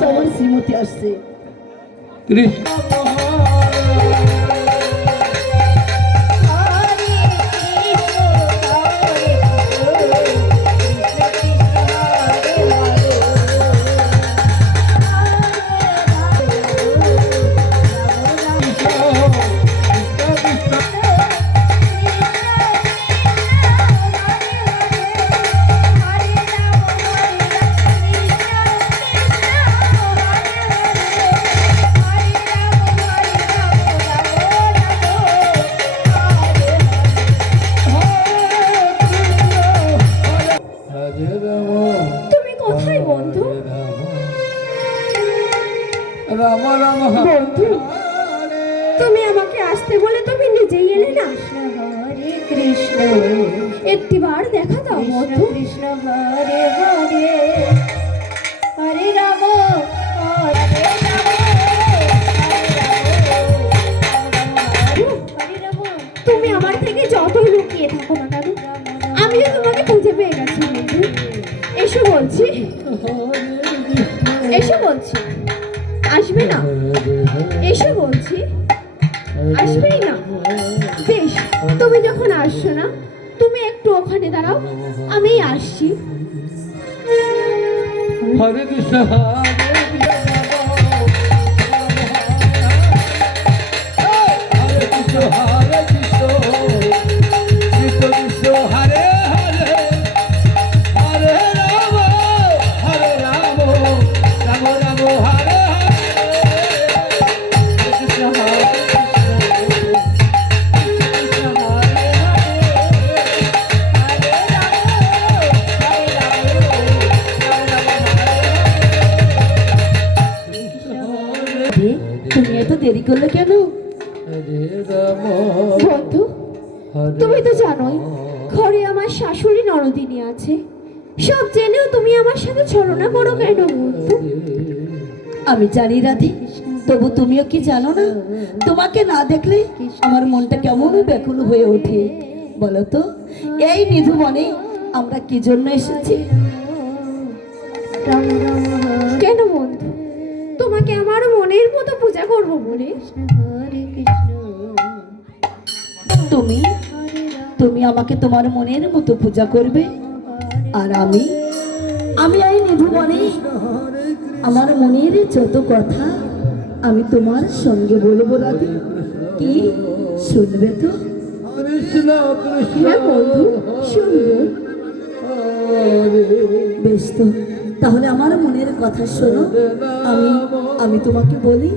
তো আমার শ্রীমতী আসছে। কৃষ্ণ তুমি কোথায় বন্ধু? রাম রাম বন্ধু, তুমি আমাকে আসতে বলে তুমি নিজেই এলে না? হরে কৃষ্ণ একটিবার দেখা দাও বন্ধু। কৃষ্ণ হরে হরে হরে রাম হরে রাম হরে রাম। তুমি আমার থেকে যতই লুকিয়ে থাকো না কেন, আমিও তোমাকে খুঁজে পেয়ে গেছি বন্ধু। এসো বলছি, এসো বলছি, আসবে না? এসো বলছি, আসবেই না? বেশ, তুমি যখন আসছো না, তুমি একটু ওখানে দাঁড়াও, আমি আসছি। হরে কৃষ্ণ হরে কৃষ্ণ হরে কৃষ্ণ কৃষ্ণ কৃষ্ণ হরে হরে হরে রাম রাম রাম হরে কৃষ্ণ হরে তুমি এত দেরি করলে কেন? বন্ধু, তুমি তো জানোই ঘরে আমার শাশুড়ি নরদিনী আছে। সব জেনেও তুমি আমার সাথে ছলনা করো কেন বন্ধু? আমি জানি রাধে, তবু তুমিও কি জানো না, তোমাকে না দেখলে আমার মনটা কেমন ব্যাকুল হয়ে ওঠে। বলো তো, এই নিধু বনে আমরা কি জন্য এসেছি? কেন বন্ধু? তোমাকে আমার মনের মতো পূজা করবো বলে। তুমি তুমি আমাকে তোমার মনের মতো পূজা করবে, আর আমি এই নিধু বনে আমার মনের যত কথা আমি তোমার সঙ্গে বলবো রাধে। কি শুনবে তো? কৃষ্ণ কৃষ্ণ হ্যাঁ বন্ধু, শুনবো। বেশ তো, তাহলে আমার মনের কথা শোনো। আমি আমি তোমাকে বলি,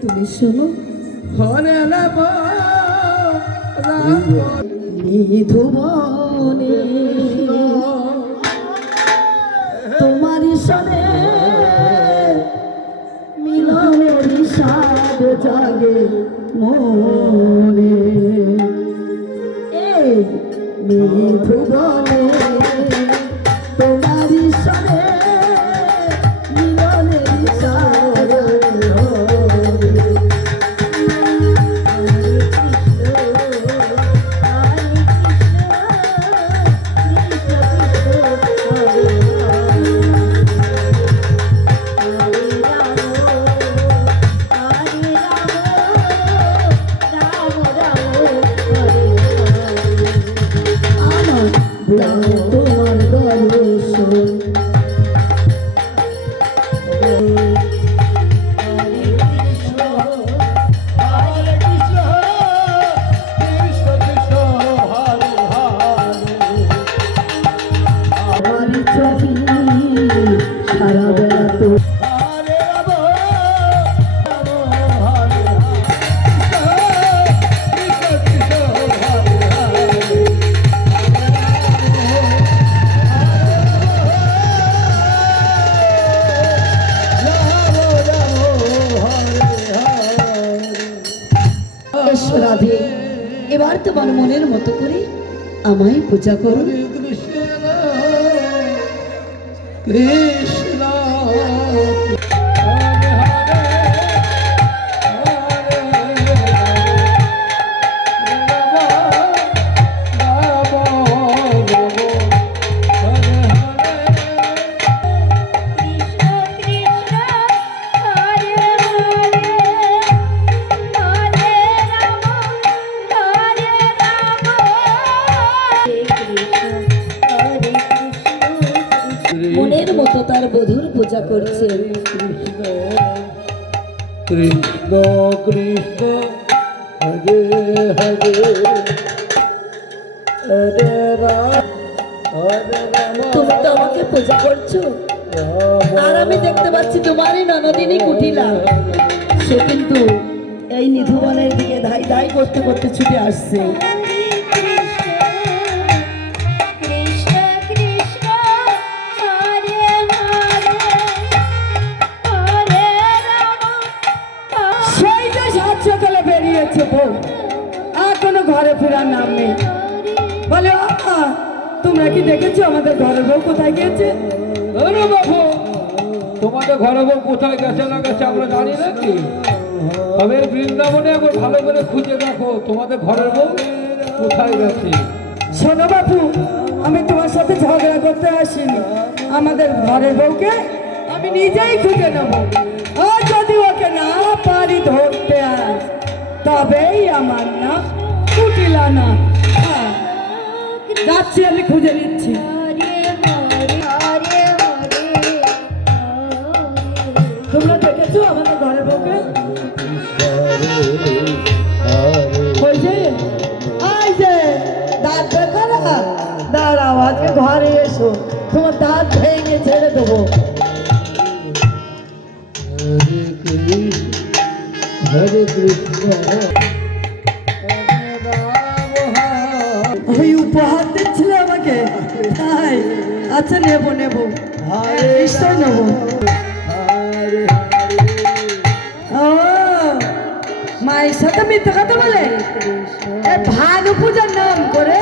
তুমি শোনো। হরে রাম নিধুবনে তোমার সনে মিলনের সাদ জাগে মনে। এই নিধুবনে তোমার সনে মিলনের সাদ তোমার দর্শন আমার ছবি সারা বেলা তো রাধে, এবার তোমার মনের মতো করে আমায় পূজা করো। কৃষ্ণ করছেন। কৃষ্ণ কৃষ্ণ কৃষ্ণ হরে হরে হরে রাম হরে রাম তুমি তো আমাকে পূজা করছো, আর আমি দেখতে পাচ্ছি তোমারই ননদিনী কুটিলা, সে কিন্তু এই নিধুবনের দিকে ধাই ধাই করতে করতে ছুটে আসছে। কৃষ্ণ কৃষ্ণ হরে হরে হরে রাম সেইটা সাত সকালে বেরিয়েছে বউ, আর কোনো ঘরে ফেরার নাম নেই। বলে তোমরা কি দেখেছো আমাদের ঘরের বউ কোথায় গিয়েছে? আরে বাবু, তোমাদের ঘরে বউ কোথায় গেছে না গেছে আমরা জানি নাকি? তবে বৃন্দাবনে একবার ভালো করে খুঁজে দেখো তোমাদের ঘরের বউ কোথায় গেছে। শোনো বাপু, আমি তোমার সাথে ঝগড়া করতে আসিনি, আমাদের ঘরের বউকে আমি নিজেই খুঁজে নেব, আর যদি ওকে না পারি ধরতে আস তবেই আমার না কুটিলা না। হ্যাঁ, যাচ্ছি, আমি খুঁজে নিচ্ছি। তোমরা দেখেছো আমাদের ঘরের বউকে? ওই যে দাঁত বেকারা, দাঁড়াও, আজকে ঘরে এসো, তোমার দাঁত ভেঙে ছেড়ে দেবো। হরে কৃষ্ণ ওই উপহার দিচ্ছিল আমাকে, তাই আচ্ছা নেবো নেবো, নিশ্চয় নেবো। ও মায়ের সাথে মিথ্যে কথা বলে ভানু পূজার নাম করে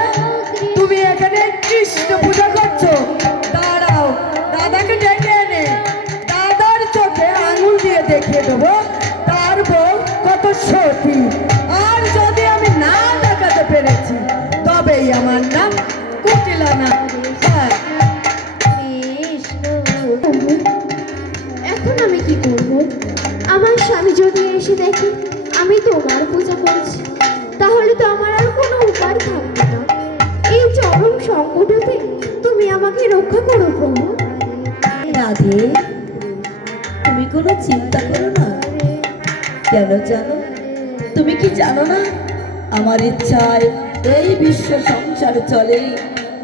তুমি এখানে কৃষ্ণ পূজা করছো। দাঁড়াও, দাদাকে ডেকে এনে দাদার চোখে আঙুল দিয়ে দেখিয়ে দেবো তার বউ কত সতী, আর যদি আমি না দেখাতে পেরেছি তবেই আমার নাম কুটিলা না। হ্যাঁ, এখন আমি কি করব? আমার স্বামী যদি এসে দেখে আমি তোমার পূজা করছি, তাহলে তো আমার আর কোনো উপায় থাকবে না। এই চরম সংকটে তুমি আমাকে রক্ষা করো প্রভু। রাধে, তুমি কোনো চিন্তা করো না। কেন জানো? তুমি কি জানো না আমার ইচ্ছায় এই বিশ্ব সংসার চলে,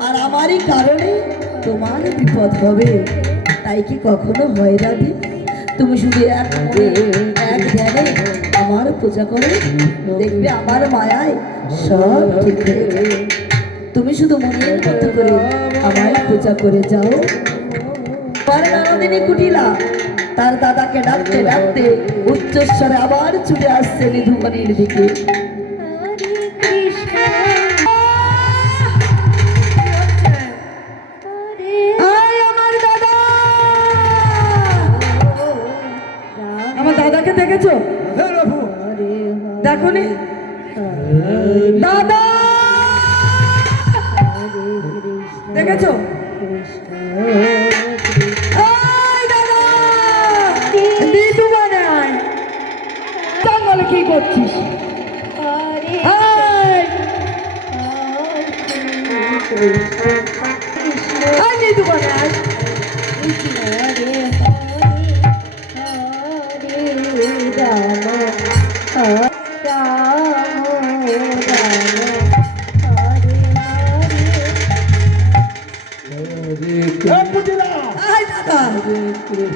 আর আমারই কারণে তোমার বিপদ হবে। তাই কি কখনো হয় রাধে? তুমি শুধু এক মনে এক ধ্যানে আমার পূজা করো, দেখবে আমার মায়ায় সব ঠিক হয়ে যাবে। তুমি শুধু মনের মতো করে আমায় পূজা করে যাও। ননদিনী কুটিলা তার দাদাকে ডাকতে ডাকতে উচ্চস্বরে আবার ছুটে আসছে নিধুমণির দিকে। আমার দাদাকে দেখেছো? দেখো নি দাদা, দেখেছো? জঙ্গলে কি করছিস? দোকানে আয়।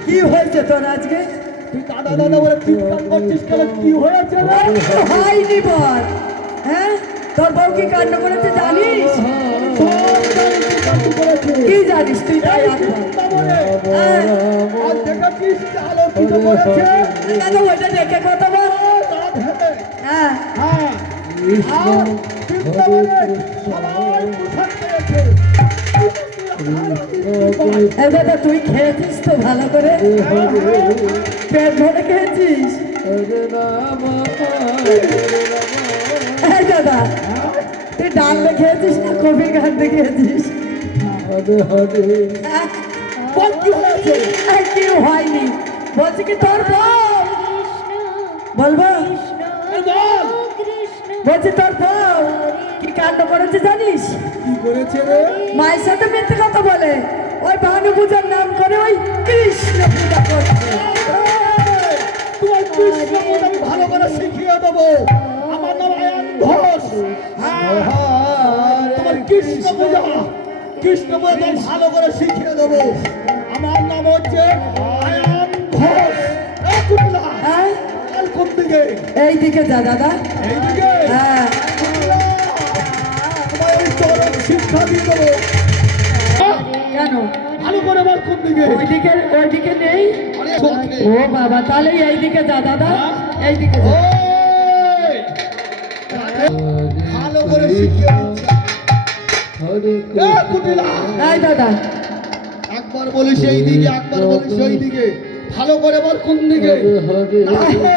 কি হয়েছে তোর আজকে? তুই দাদা দাদা বলে চিৎকার করছিস কেন? কি হয়েছে রে? হয়নি বল। হ্যাঁ, তোর বউ কি কাণ্ড করেছে জানিস? সব জানি তুই কাণ্ড করেছিস। কি জানিস তুই? তাই আর দেখেছিস যে আলোকিত করেছে? ওইটা দেখে কথা বল। হ্যাঁ, হ্যাঁ, আর বৃন্দাবনে সবাই প্রসাদ পেয়েছে। এই দাদা তুই খেয়েছিস তো ভালো করে? পেট ভরে খেয়েছিস? এই দাদা তুই ডালটা খেয়েছিস না কবি ঘাটতে খেয়েছিস? বল কি হয়েছে? কেউ হয়নি, বলছি কি তোর বউ? বলবো? বলছি তোর বউ কি কাণ্ড করেছে জানিস? কি করেছে রে? মায়ের সাথে মিথ্যে কথা বলে ওই ভানু পূজার নাম করে ওই কৃষ্ণ পূজা করছে। এই, তোমার কৃষ্ণ পূজা আমি ভালো করে শিখিয়ে দেবো। আমার নাম আয়ান ঘোষ। তোমার কৃষ্ণ পূজা আমি ভালো করে শিখিয়ে দেবো। আমার নাম হচ্ছে আয়ান ঘোষ। এই কুটিলা, হ্যাঁ কাল কোন দিকে? এইদিকে যা দাদা। এইদিকে? হ্যাঁ কুটিলা, তোমায় আমি চরম শিক্ষা দিয়ে দেবো। কেন ভালো করে বল কোন দিকে? ওইদিকে নেই? আরে চোখে। ও বাবা, তাহলে এইদিকে যা দাদা, এইদিকে যা। ওই! ভালো করে শিখিয়ে দিচ্ছি। এ কুটিলা, এই দাদা, একবার বলিস এই দিকে, একবার বলিস ওই দিকে। ভালো করে বল কোন দিকে? না হলে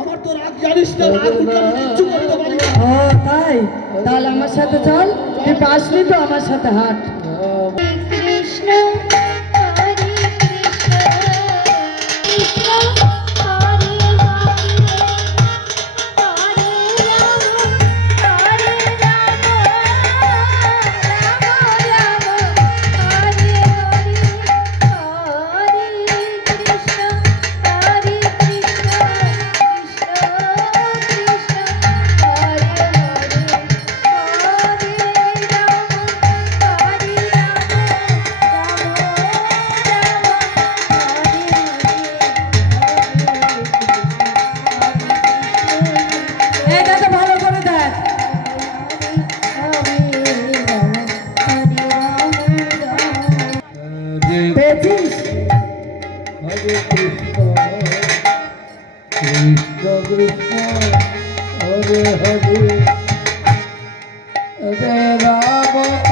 আমার তো রাগ জানিস না, রাগ উঠলে আমি কিচ্ছু করতে পারি না। ও তাই? তাহলে আমার সাথে চল, তুই পাসনি তো আমার সাথে হাঁট। কৃষ্ণ হরে কৃষ্ণ কৃষ্ণ হরে হরে হরে রাম হরে রাম রাম রাম হরে হরে হরে কৃষ্ণ হরে কৃষ্ণ কৃষ্ণ কৃষ্ণ হরে হরে হরে রাম হরে এই দাদা ভালো করে দেখ। পেয়েছিস? হরে কৃষ্ণ কৃষ্ণ কৃষ্ণ হরে হরে হরে রাম হরে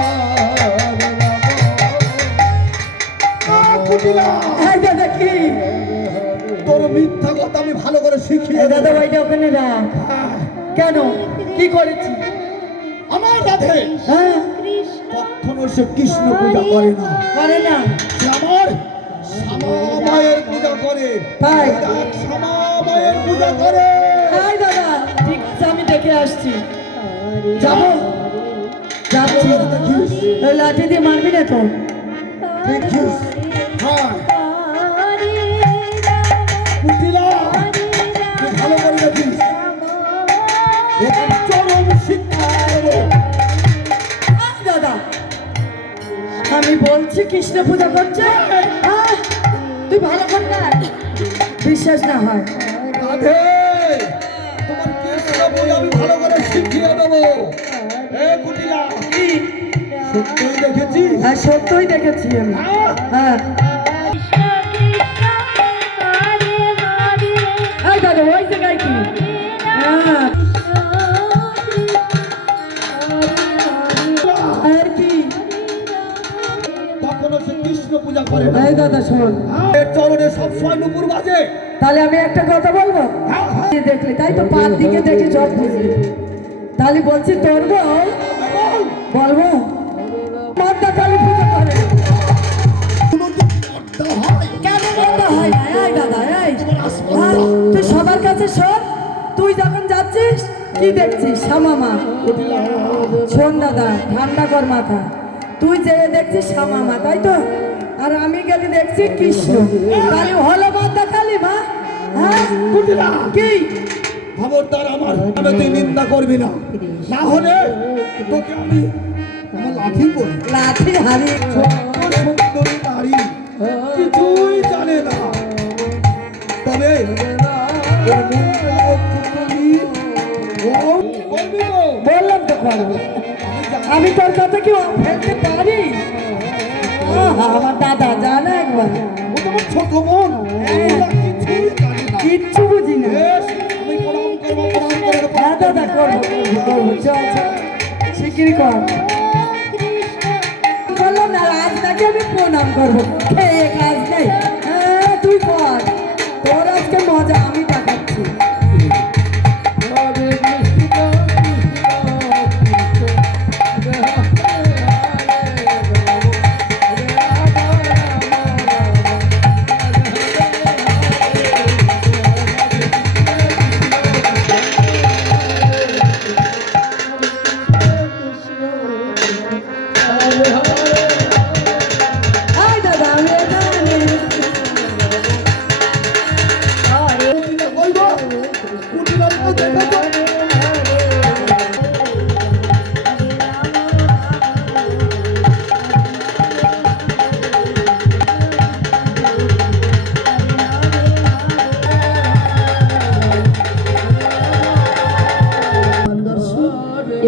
কুটিলা, এই দাদা কি? তোর মিথ্যা কথা আমি ভালো করে শিখিয়ে এই দাদা দেবো। ওইটা ওখানে রাখ। কেন, কি করেছি? আমার রাধে হ্যাঁ কখনো সে কৃষ্ণ পূজা করে না, করে না? সে আমার শ্যামা মায়ের পূজা করে। তাই? দেখ, শ্যামা মায়ের পূজা করে। এই দাদা ঠিক আছে, আমি দেখে আসছি। যাবো? যাচ্ছি। দেখিস, ওই লাঠি দিয়ে মারবি না তো? দেখিস। হ্যাঁ, কুটিলা, তুই ভালো করে দেখিস। ওকে চরম শিক্ষা দেবো। আহ, দাদা আমি বলছি কৃষ্ণ পূজা করছে। আহ, তুই ভালো কর না, বিশ্বাস না হয়। রাধে, তোমার কৃষ্ণ পূজা আমি ভালো করে শিখিয়ে দেবো। এ কুটিলা, কি? সত্যই দেখেছি? হ্যাঁ সত্যই দেখেছি আমি। হ্যাঁ? হ্যাঁ এই দাদা ওই জায়গায় কি? হ্যাঁ আর কি? কখনো সে কৃষ্ণ পূজা করে না। এই দাদা শোন, এর চরণে সবসময় নুপুর বাজে। তাহলে আমি একটা কথা বলবো। এই দেখলি তাই তো, পাঁচ দিকে দেখে সব বুঝলি। তাহলে বলছি তোর বল, বল, বলবো মাতা কালী পুজো করে। কোনো কি করতে হয়? কেন বলতে হয় না? এই দাদা এই, আর তুই সবার কাছে শোন, তুই যখন যাচ্ছিস কি দেখছিস? শ্যামামা। শোন দাদা, ঠান্ডা কর মাথা। তুই যে দেখছিস শ্যামামা, তাই তো? আর আমি গেলে দেখছি কৃষ্ণ। তাহলে হলো মাতা কালী মা। হ্যাঁ কুটিলা, কি? খবরদার আমার নামে তুই নিন্দা করবি না, না হলে তোকে আমি আমার লাঠি করব। লাঠি হারি। ছোট্ট সুন্দরী নারী কিছুই জানে না, তবে ওর মনটা রক্ষা করবি। ও করবি তো? বললাম তো করবো। আমি তোর কথা কি ফেলতে পারি? আহা, আমার দাদা জানা একবার ও তোমার ছোট বোন, ওরা কিছুই জানে না। কিচ্ছু বুঝি না। বেশ, আমি প্রণাম করবো, প্রণাম করে দেবো। হ্যাঁ দাদা করবো করবো করবো, চল চল শিগগিরি কর। বললাম না আজ নাকি আমি প্রণাম করবো, খেয়ে কাজ নেই। হ্যাঁ তুই কর, তোর আজকে মজা আমি দেখাচ্ছি। হরে কৃষ্ণ কৃষ্ণ কৃষ্ণ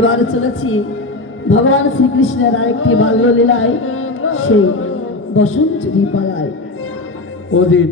এবার চলেছি ভগবান শ্রীকৃষ্ণের আরেকটি বাল্যলীলায়, সেই বসন্ত পালায়। ওদিন